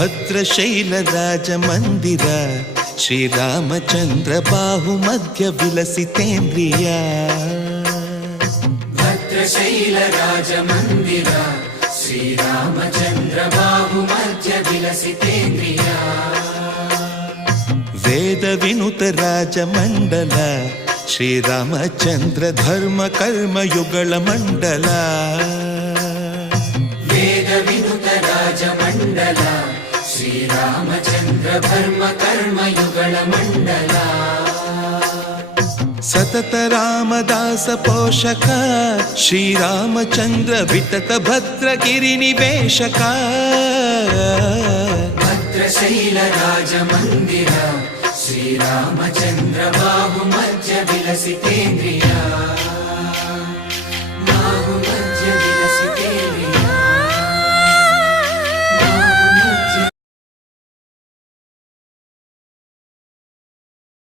ಭದ್ರಶೈಲ ರಾಜ ಮಂದಿರ ಶ್ರೀರಾಮಚಂದ್ರ ಬಾಹು ಮಧ್ಯ ವಿಲಸಿತೇಂದ್ರಿಯ ಭದ್ರಶೈಲ ರಾಜ ಮಂದಿರ ಶ್ರೀರಾಮಚಂದ್ರ ಬಾಹು ಮಧ್ಯ ವಿಲಸಿತೇಂದ್ರಿಯ ವೇದ ವಿನುತ ರಾಜ ಮಂಡಲ ಶ್ರೀರಾಮಚಂದ್ರ ಧರ್ಮ ಕರ್ಮ ಯುಗಳ ಮಂಡಲ ವೇದ ವಿನುತ ರಾಜ ಮಂಡಲ ಶ್ರೀರಾಮಚಂದ್ರ ಧರ್ಮ ಕರ್ಮ ಯುಗಳ ಮಂಡಲ ಸತತ ರಾಮದಾಸ ಪೋಷಕ ಶ್ರೀರಾಮಚಂದ್ರ ವಿತತ ಭದ್ರಗಿರಿ ನಿವೇಶಕ ಭದ್ರಶೈಲ ರಾಜ ಮಂದಿರ ಶ್ರೀರಾಮಚಂದ್ರ ಬಾಹು ಮಧ್ಯ ವಿಲಸಿತೇಂದ್ರಿಯ